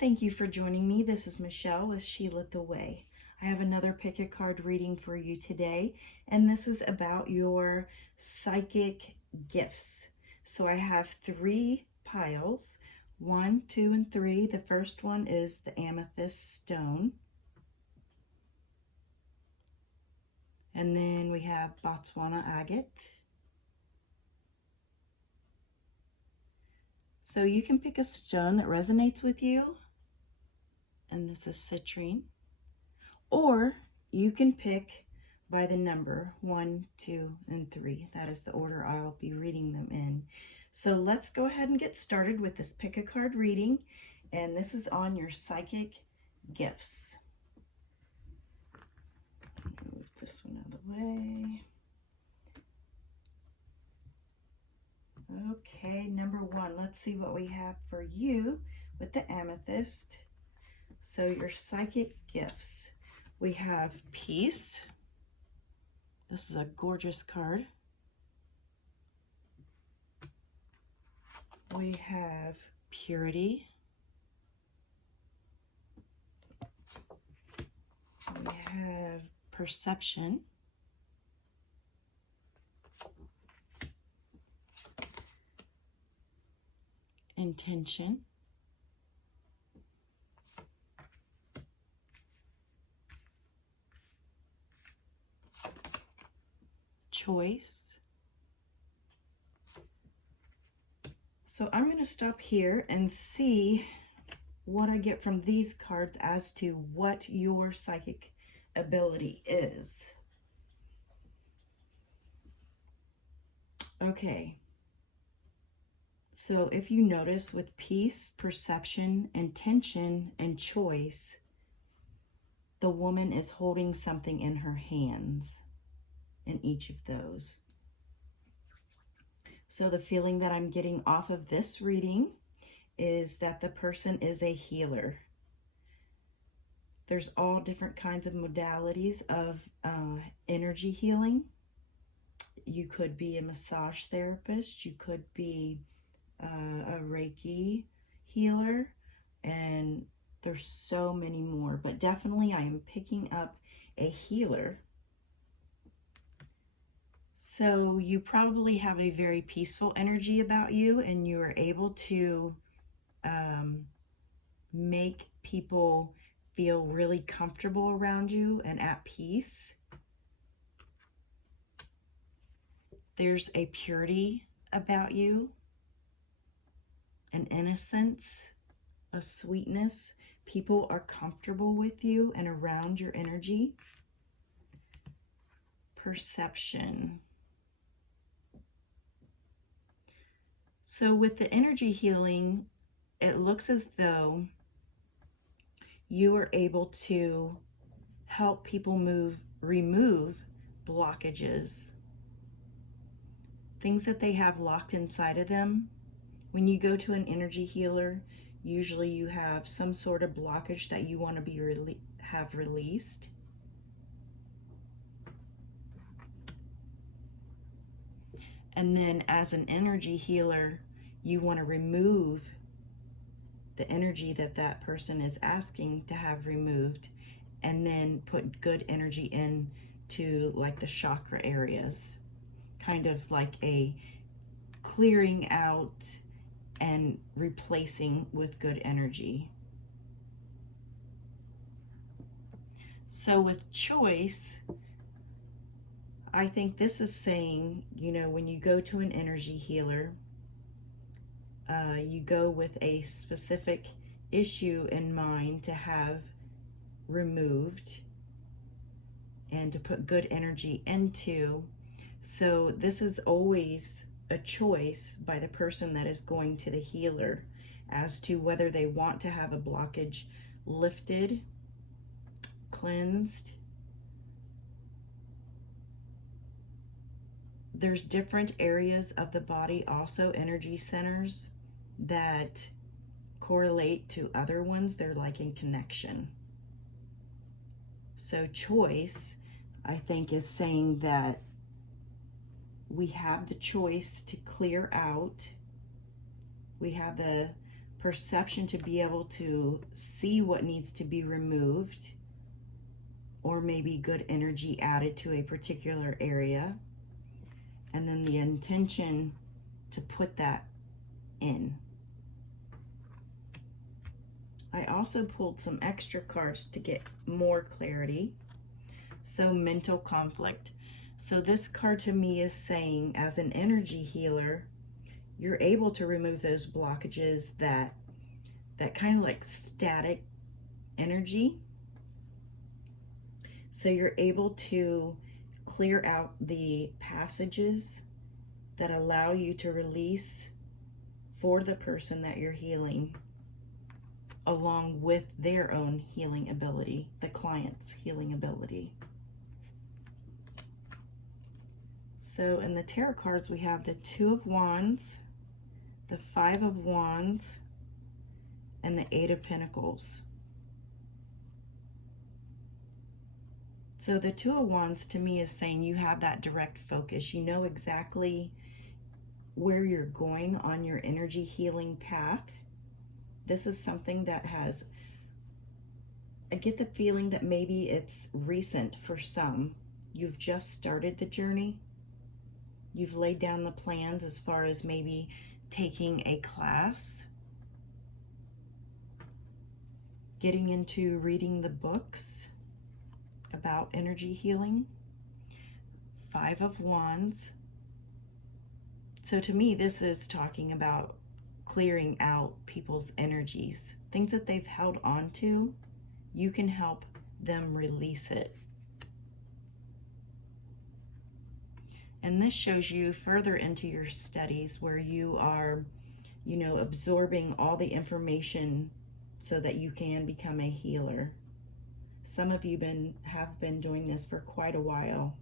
Thank you for joining me. This is Michelle with She Lit the Way. I have another pick a card reading for you today, and this is about your psychic gifts. So I have three piles, 1, 2, and 3. The first one is the amethyst stone. And then we have Botswana agate. So you can pick a stone that resonates with you, and this is citrine. Or you can pick by the number 1, 2, and 3. That is the order I'll be reading them in. So let's go ahead and get started with this pick a card reading. And this is on your psychic gifts. Move this one out of the way. Okay, number 1. Let's see what we have for you with the amethyst. So your psychic gifts. We have peace. This is a gorgeous card. We have purity. We have perception. Intention. Choice. So I'm going to stop here and see what I get from these cards as to what your psychic ability is. Okay. So if you notice with peace, perception, intention, and choice, the woman is holding something in her hands in each of those. So the feeling that I'm getting off of this reading is that the person is a healer. There's all different kinds of modalities of energy healing. You could be a massage therapist. You could be a Reiki healer. And there's so many more. But definitely I am picking up a healer. So you probably have a very peaceful energy about you, and you are able to make people feel really comfortable around you and at peace. There's a purity about you, an innocence, a sweetness. People are comfortable with you and around your energy. Perception. So with the energy healing, it looks as though you are able to help people remove blockages, things that they have locked inside of them. When you go to an energy healer, usually you have some sort of blockage that you want to have released. And then as an energy healer, you want to remove the energy that that person is asking to have removed, and then put good energy in to like the chakra areas, kind of like a clearing out and replacing with good energy. So with choice, I think this is saying, you know, when you go to an energy healer, you go with a specific issue in mind to have removed and to put good energy into. So this is always a choice by the person that is going to the healer as to whether they want to have a blockage lifted, cleansed. There's different areas of the body, also energy centers, that correlate to other ones. They're like in connection. So choice, I think, is saying that we have the choice to clear out. We have the perception to be able to see what needs to be removed, or maybe good energy added to a particular area, and then the intention to put that in. I also pulled some extra cards to get more clarity. So mental conflict. So this card to me is saying, as an energy healer, you're able to remove those blockages, that kind of like static energy. So you're able to clear out the passages that allow you to release for the person that you're healing, along with their own healing ability, the client's healing ability. So in the tarot cards, we have the Two of Wands, the Five of Wands, and the Eight of Pentacles. So the Two of Wands to me is saying you have that direct focus. You know exactly where you're going on your energy healing path. This is something that has, I get the feeling that maybe it's recent for some. You've just started the journey. You've laid down the plans as far as maybe taking a class, getting into reading the books about energy healing. Five of Wands. So to me, this is talking about clearing out people's energies, things that they've held on to. You can help them release it. And this shows you further into your studies where you are, absorbing all the information so that you can become a healer. Some of you have been doing this for quite a while.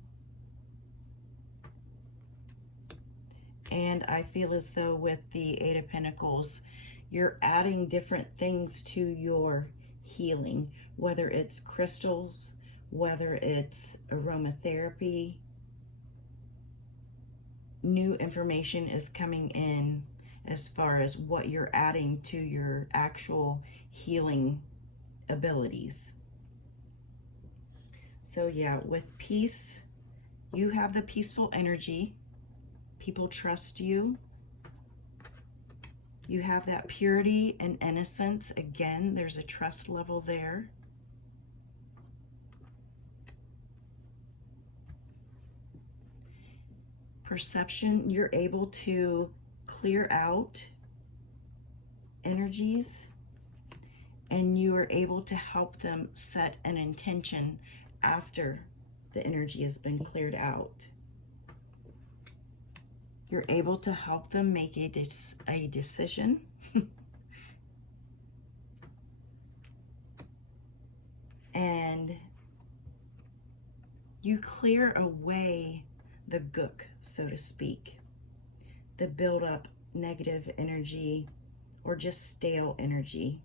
And I feel as though with the Eight of Pentacles, you're adding different things to your healing, whether it's crystals, whether it's aromatherapy. New information is coming in as far as what you're adding to your actual healing abilities. So yeah, with peace, you have the peaceful energy. People trust you. You have that purity and innocence. Again, there's a trust level there. Perception, you're able to clear out energies, and you are able to help them set an intention after the energy has been cleared out. You're able to help them make a decision. And you clear away the gook, so to speak, the build up negative energy or just stale energy.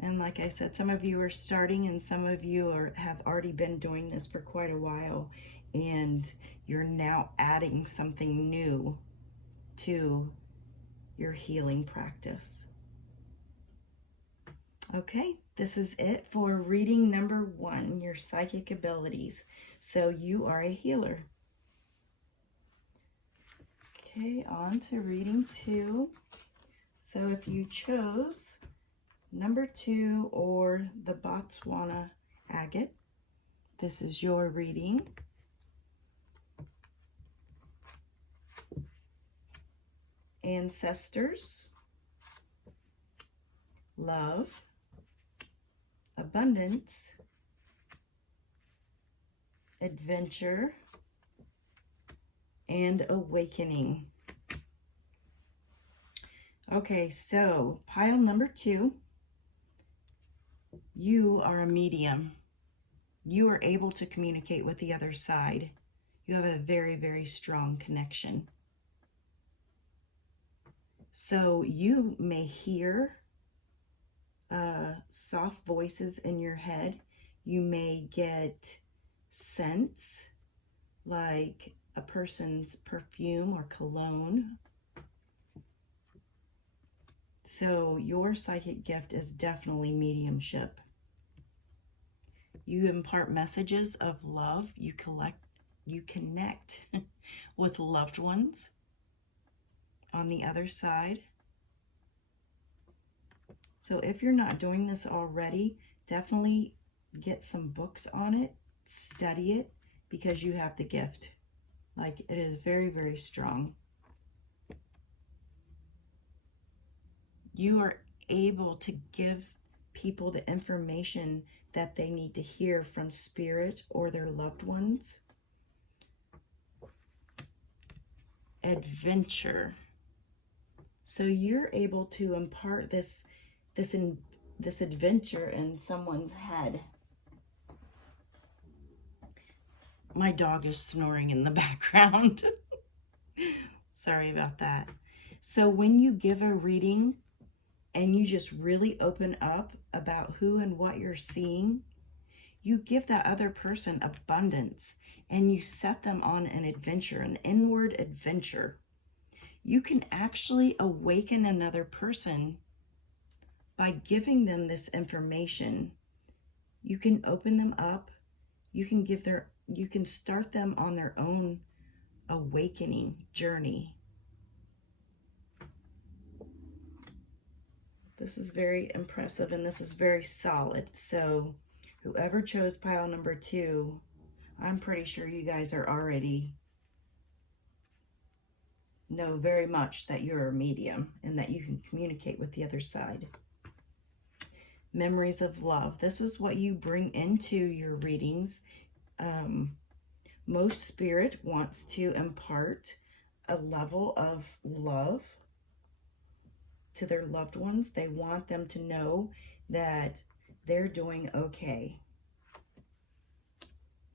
And like I said, some of you are starting and some of you have already been doing this for quite a while, and you're now adding something new to your healing practice. Okay, this is it for reading number 1, your psychic abilities. So you are a healer. Okay, on to reading 2. So if you chose number 2 or the Botswana agate, this is your reading. Ancestors, love, abundance, adventure, and awakening. Okay, so pile number 2, you are a medium. You are able to communicate with the other side. You have a very, very strong connection. So you may hear soft voices in your head. You may get scents like a person's perfume or cologne. So your psychic gift is definitely mediumship. You impart messages of love. You connect with loved ones on the other side. So if you're not doing this already, definitely get some books on it, study it, because you have the gift. Like, it is very, very strong. You are able to give people the information that they need to hear from spirit or their loved ones. Adventure. So you're able to impart this adventure in someone's head. My dog is snoring in the background. Sorry about that. So when you give a reading and you just really open up about who and what you're seeing, you give that other person abundance and you set them on an adventure, an inward adventure. You can actually awaken another person by giving them this information. You can open them up. You can start them on their own awakening journey. This is very impressive and this is very solid. So whoever chose pile number 2, I'm pretty sure you guys are already know very much that you're a medium and that you can communicate with the other side. Memories of love. This is what you bring into your readings. Most spirit wants to impart a level of love to their loved ones. They want them to know that they're doing okay.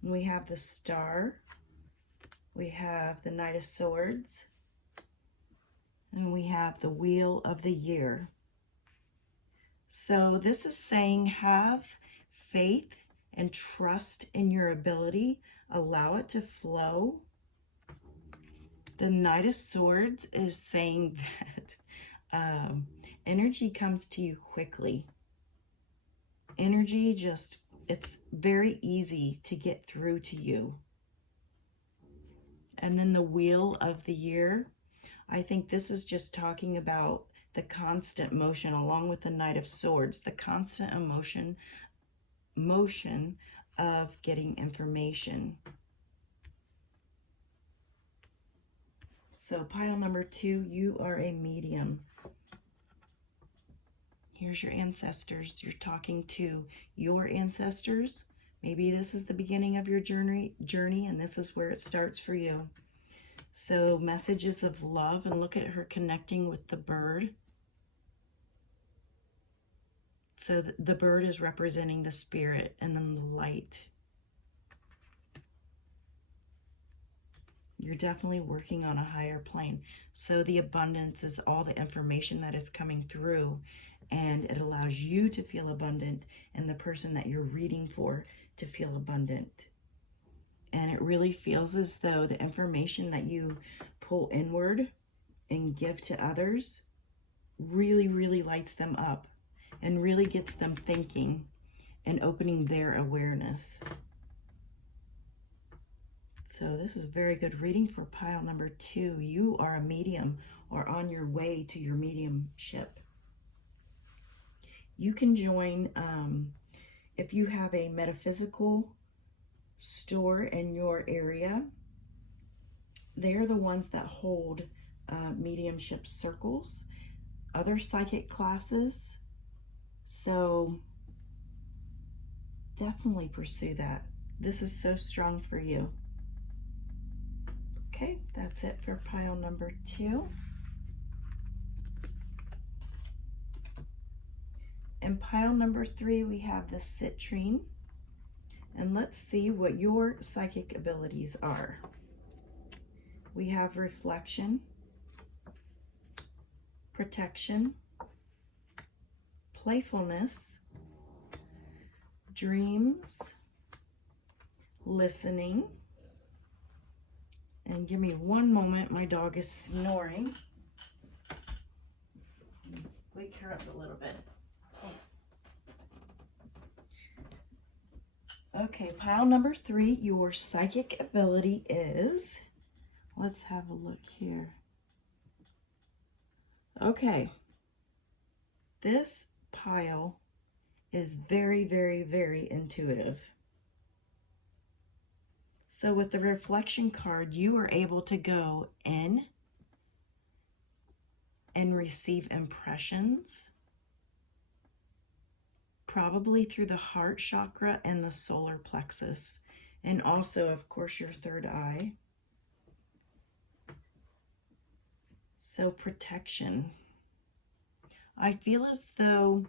We have the Star. We have the Knight of Swords. And we have the Wheel of the Year. So this is saying have faith and trust in your ability. Allow it to flow. The Knight of Swords is saying that energy comes to you quickly. Energy it's very easy to get through to you. And then the Wheel of the Year, I think this is just talking about the constant motion, along with the Knight of Swords, the constant motion of getting information. So pile number 2, you are a medium. Here's your ancestors. You're talking to your ancestors. Maybe this is the beginning of your journey, and this is where it starts for you. So messages of love, and look at her connecting with the bird. So the bird is representing the spirit, and then the light. You're definitely working on a higher plane. So the abundance is all the information that is coming through, and it allows you to feel abundant and the person that you're reading for to feel abundant. And it really feels as though the information that you pull inward and give to others really, really lights them up and really gets them thinking and opening their awareness. So this is a very good reading for pile number 2. You are a medium or on your way to your mediumship. You can join, if you have a metaphysical store in your area, they're the ones that hold mediumship circles, other psychic classes. So definitely pursue that. This is so strong for you. Okay, that's it for pile number 2. In pile number 3, we have the citrine. And let's see what your psychic abilities are. We have reflection, protection, playfulness, dreams, listening. And give me one moment, my dog is snoring. Wake pick her up a little bit. Okay, pile number 3, your psychic ability is, let's have a look here. Okay, this pile is very, very, very intuitive. So with the reflection card, you are able to go in and receive impressions, probably through the heart chakra and the solar plexus, and also, of course, your third eye. So protection. I feel as though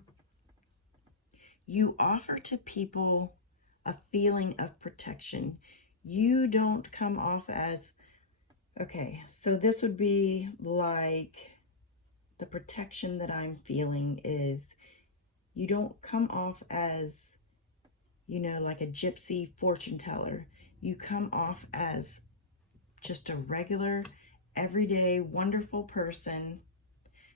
you offer to people a feeling of protection. You don't come off as, okay, so this would be like the protection that I'm feeling is you don't come off as, you know, like a gypsy fortune teller. You come off as just a regular, everyday, wonderful person.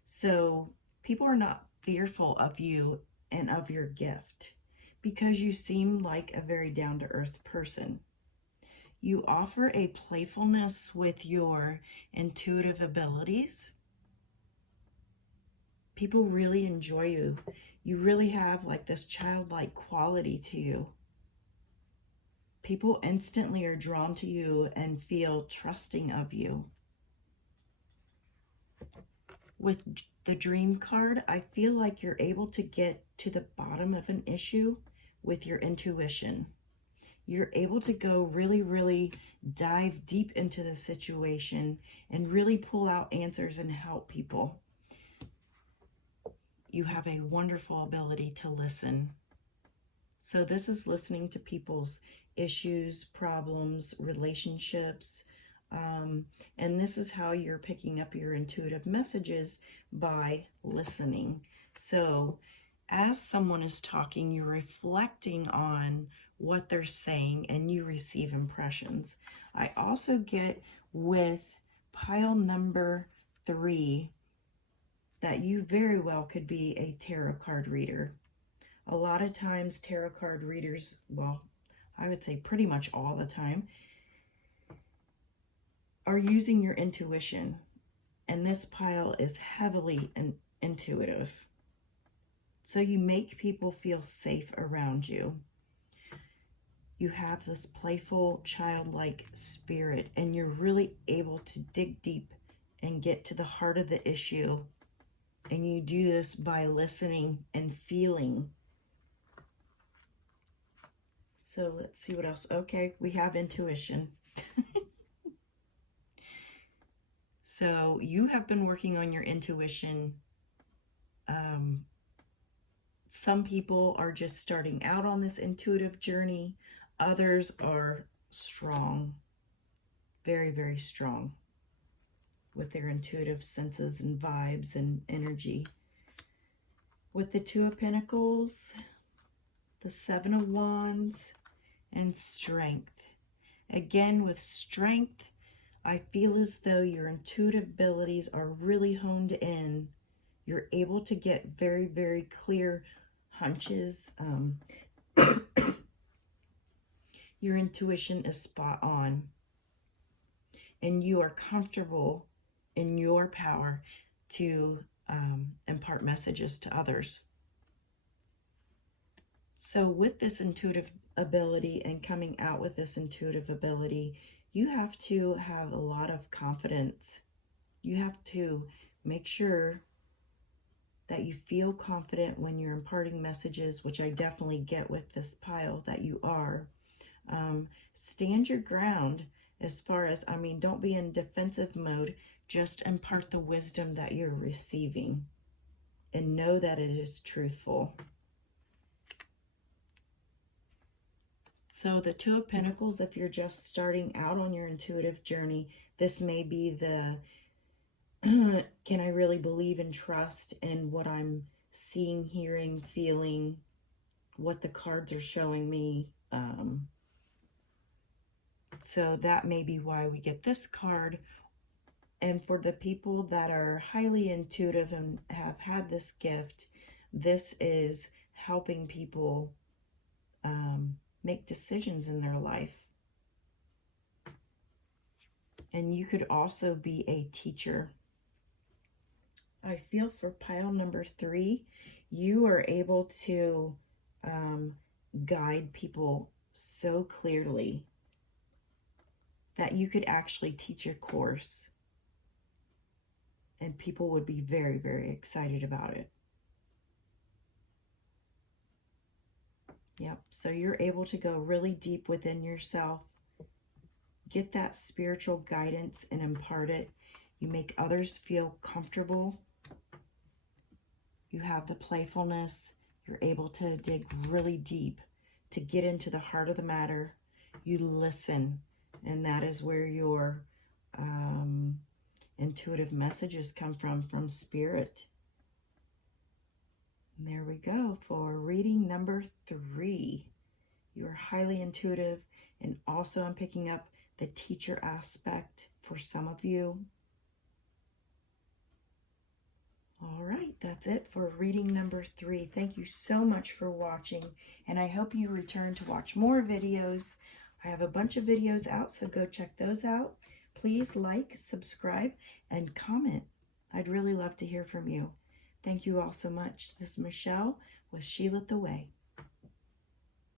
So people are not fearful of you and of your gift because you seem like a very down-to-earth person. You offer a playfulness with your intuitive abilities. People really enjoy you. You really have like this childlike quality to you. People instantly are drawn to you and feel trusting of you. With the dream card, I feel like you're able to get to the bottom of an issue with your intuition. You're able to go really, really dive deep into the situation and really pull out answers and help people. You have a wonderful ability to listen. So this is listening to people's issues, problems, relationships, and this is how you're picking up your intuitive messages, by listening. So as someone is talking, you're reflecting on what they're saying and you receive impressions. I also get with pile number 3 that you very well could be a tarot card reader. A lot of times tarot card readers, well, I would say pretty much all the time, are using your intuition. And this pile is heavily intuitive. So you make people feel safe around you. You have this playful, childlike spirit, and you're really able to dig deep and get to the heart of the issue. And you do this by listening and feeling. So let's see what else. Okay, we have intuition. So you have been working on your intuition. Some people are just starting out on this intuitive journey. Others are strong, very, very strong with their intuitive senses and vibes and energy. With the 2 of Pentacles, the 7 of Wands, and strength. Again, with strength, I feel as though your intuitive abilities are really honed in. You're able to get very, very clear hunches. Your intuition is spot on. And you are comfortable in your power to impart messages to others. So with this intuitive ability and coming out with this intuitive ability, you have to have a lot of confidence. You have to make sure that you feel confident when you're imparting messages, which I definitely get with this pile that you are. Stand your ground as far as, I mean, don't be in defensive mode. Just impart the wisdom that you're receiving and know that it is truthful. So the 2 of Pentacles, if you're just starting out on your intuitive journey, this may be the can I really believe and trust in what I'm seeing, hearing, feeling, what the cards are showing me. So that may be why we get this card. And for the people that are highly intuitive and have had this gift, this is helping people make decisions in their life. And you could also be a teacher. I feel for pile number 3, you are able to guide people so clearly that you could actually teach your course. And people would be very, very excited about it. Yep, so you're able to go really deep within yourself, get that spiritual guidance and impart it. You make others feel comfortable. You have the playfulness. You're able to dig really deep to get into the heart of the matter. You listen, and that is where your intuitive messages come from Spirit. And there we go for reading number 3. You are highly intuitive, and also I'm picking up the teacher aspect for some of you. All right, that's it for reading number 3. Thank you so much for watching, and I hope you return to watch more videos. I have a bunch of videos out, so go check those out. Please like, subscribe, and comment. I'd really love to hear from you. Thank you all so much. This is Michelle with She Lit the Way.